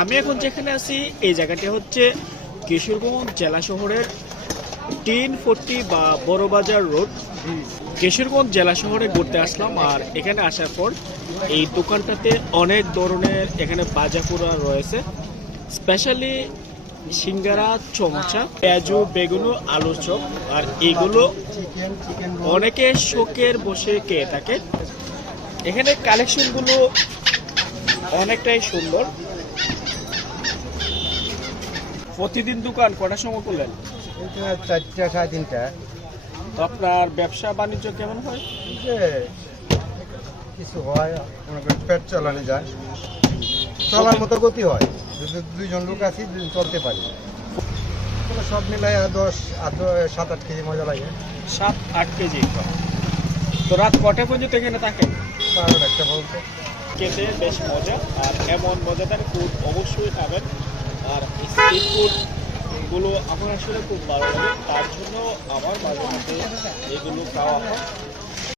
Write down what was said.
আমি এখন যেখানে আছি এই জায়গাটি হচ্ছে কিশোরগঞ্জ জেলা শহরের 1040 বা বড়বাজার রোড। কিশোরগঞ্জ জেলা শহরে ঘুরতে আসলাম, আর এখানে আসার পর এই দোকানটাতে অনেক ধরনের এখানে ভাজাপোড়া রয়েছে, স্পেশালি সিঙ্গারা, চমচা, পেঁয়াজু, বেগুনো, আলুর চপ। আর এগুলো অনেকে শোকের বসে খেয়ে থাকে। এখানে কালেকশনগুলো অনেকটাই সুন্দর। প্রতিদিন দোকান কটার সময় করলেন? 4টা 3:30। তো আপনার ব্যবসা বাণিজ্য কেমন হয়? কিছু হয়, মনে করেন পেট চালানো যায়, চলার মতো গতি হয়। যদি 2জন লোক আছি, 2জন চলতে পারি। সব মিলাই 7-8 কেজি মজা লাগে। 7-8 কেজি। তো রাত কটা পর্যন্ত এখানে থাকেন? 12টা বলতে খেতে বেশ মজা, আর এমন মজাদার ফুড অবশ্যই খাবেন। আর স্ট্রিট ফুডগুলো আমার আসলে খুব ভালো লাগে, তার জন্য আমার মাঝে মধ্যে এগুলো খাওয়া হয়।